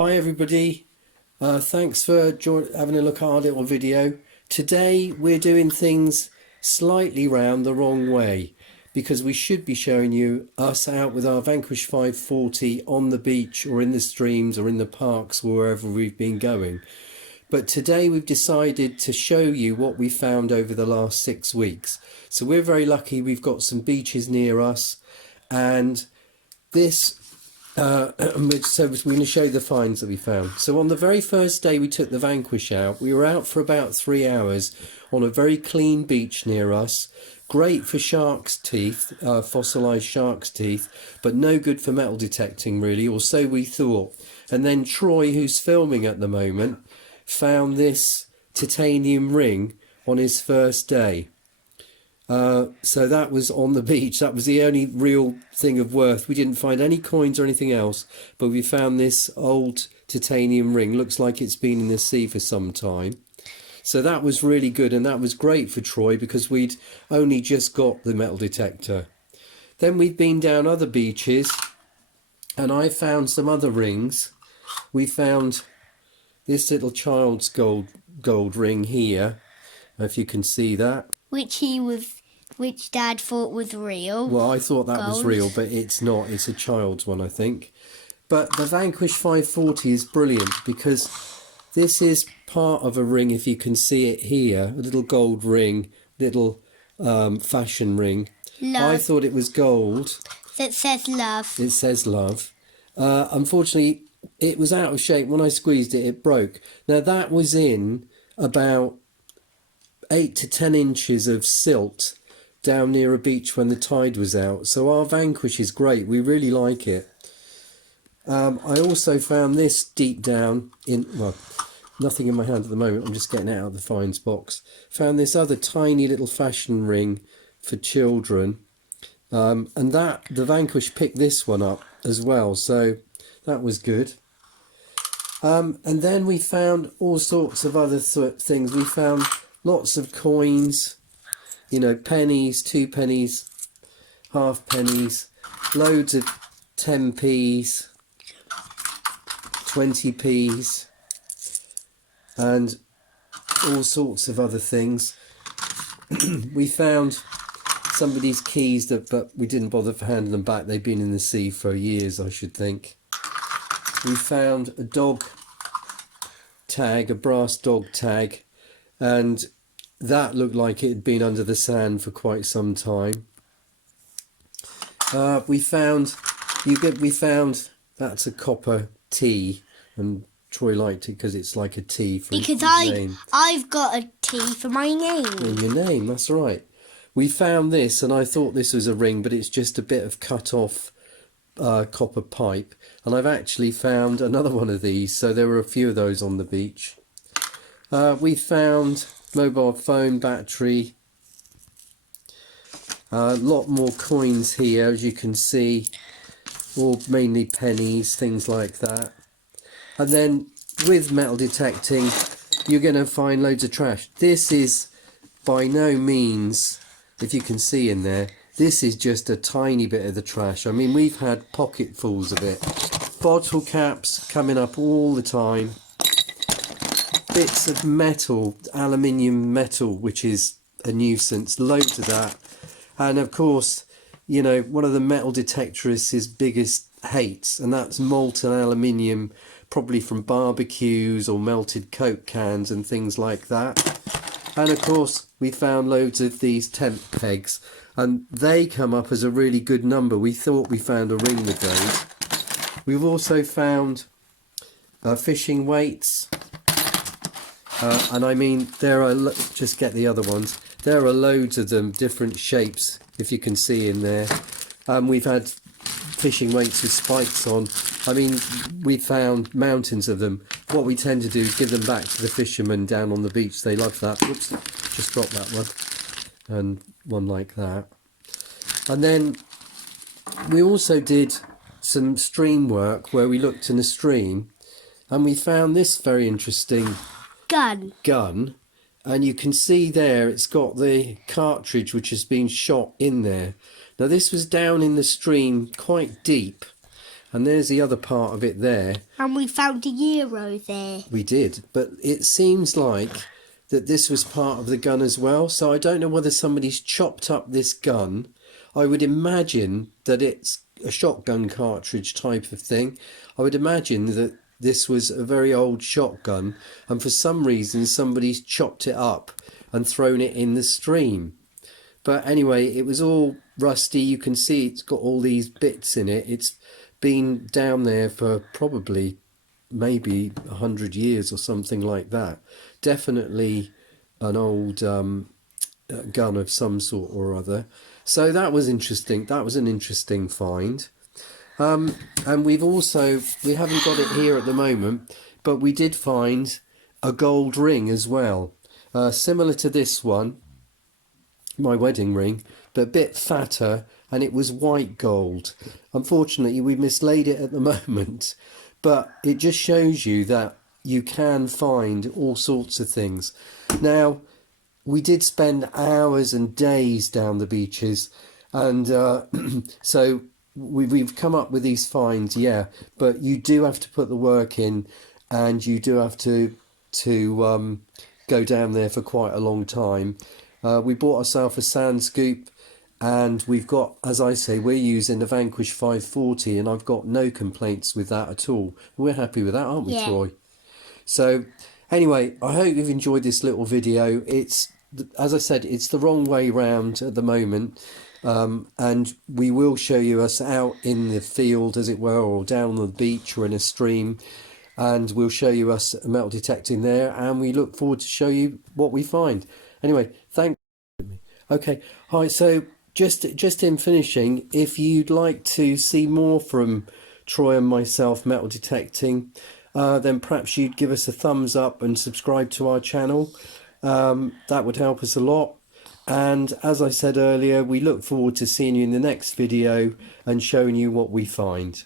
Hi everybody, thanks for having a look at our little video. Today we're doing things slightly round the wrong way because we should be showing you us out with our Vanquish 540 on the beach or in the streams or in the parks or wherever we've been going. But today we've decided to show you what we found over the last 6 weeks. So we're very lucky, we've got some beaches near us, and this so we're going to show you the finds that we found. So on the very first day we took the Vanquish out, we were out for about 3 hours on a very clean beach near us. Great for shark's teeth, fossilised shark's teeth, but no good for metal detecting really, or so we thought. And then Troy, who's filming at the moment, found this titanium ring on his first day. So that was on the beach. That was the only real thing of worth. We didn't find any coins or anything else, but we found this old titanium ring. Looks like it's been in the sea for some time. So that was really good, and that was great for Troy because we'd only just got the metal detector. Then we'd been down other beaches and I found some other rings. We found this little child's gold ring here, if you can see that. Which Dad thought was real. Well, I thought that gold. was real, but it's not. It's a child's one, I think. But the Vanquish 540 is brilliant because this is part of a ring, if you can see it here. A little gold ring, little fashion ring. Love. I thought it was gold. That says love. It says love. Unfortunately, it was out of shape. When I squeezed it, it broke. Now, that was in about 8 to 10 inches of silt down near a beach when the tide was out. So our Vanquish is great. We really like it. I also found this deep down in, well, nothing in my hand at the moment. I'm just getting it out of the finds box. Found this other tiny little fashion ring for children. And the Vanquish picked this one up as well. So that was good. And then we found all sorts of other things. We found lots of coins, you know, pennies, 2 pennies, half pennies, loads of 10p's, 20p's, and all sorts of other things. We found somebody's keys, but we didn't bother to hand them back. They've been in the sea for years, I should think. We found a dog tag, a brass dog tag, and that looked like it had been under the sand for quite some time. We found that's a copper T, and Troy liked it because it's like a T for his name. I've got a T for my name. In your name, that's right. We found this, and I thought this was a ring, but it's just a bit of cut off copper pipe. And I've actually found another one of these, so there were a few of those on the beach. We found mobile phone battery, a lot more coins here, as you can see, all mainly pennies, things like that. And then with metal detecting, you're going to find loads of trash. This is by no means, if you can see in there, this is just a tiny bit of the trash. I mean, we've had pocketfuls of it. Bottle caps coming up all the time. Bits of metal, aluminium metal, which is a nuisance, loads of that. And of course, you know, one of the metal detectorists' biggest hates, and that's molten aluminium, probably from barbecues or melted Coke cans and things like that. And of course, we found loads of these tent pegs, and they come up as a really good number. We thought we found a ring with those. We've also found fishing weights. And I mean, there are, just get the other ones, there are loads of them, different shapes, if you can see in there. We've had fishing weights with spikes on. I mean, we found mountains of them. What we tend to do is give them back to the fishermen down on the beach. They love that. Whoops, just dropped that one. And one like that. And then we also did some stream work where we looked in a stream and we found this very interesting gun, and you can see there it's got the cartridge which has been shot in there. Now this was down in the stream quite deep, And there's the other part of it there. And we found a euro there. We did, but it seems like that this was part of the gun as well. So I don't know whether somebody's chopped up this gun. I would imagine that it's a shotgun cartridge type of thing. I would imagine that this was a very old shotgun, and for some reason somebody's chopped it up and thrown it in the stream. But anyway, it was all rusty. You can see it's got all these bits in it. It's been down there for probably maybe 100 years or something like that. Definitely an old gun of some sort or other. So that was interesting. That was an interesting find. And we haven't got it here at the moment, but we did find a gold ring as well, similar to this one, my wedding ring, but a bit fatter, and it was white gold. Unfortunately, we mislaid it at the moment, but it just shows you that you can find all sorts of things. Now, we did spend hours and days down the beaches, and so we've come up with these finds, yeah, but you do have to put the work in, and you do have to go down there for quite a long time. We bought ourselves a sand scoop, and we've got, as I say, we're using the Vanquish 540, and I've got no complaints with that at all. We're happy with that, aren't we, Yeah. Troy? So anyway, I hope you've enjoyed this little video. It's, as I said, it's the wrong way round at the moment, and we will show you us out in the field, as it were, or down the beach or in a stream, and we'll show you us metal detecting there, and we look forward to show you what we find. Anyway, thanks. Okay, hi, so just in finishing, if you'd like to see more from Troy and myself metal detecting, then perhaps you'd give us a thumbs up and subscribe to our channel. That would help us a lot. And as I said earlier, we look forward to seeing you in the next video and showing you what we find.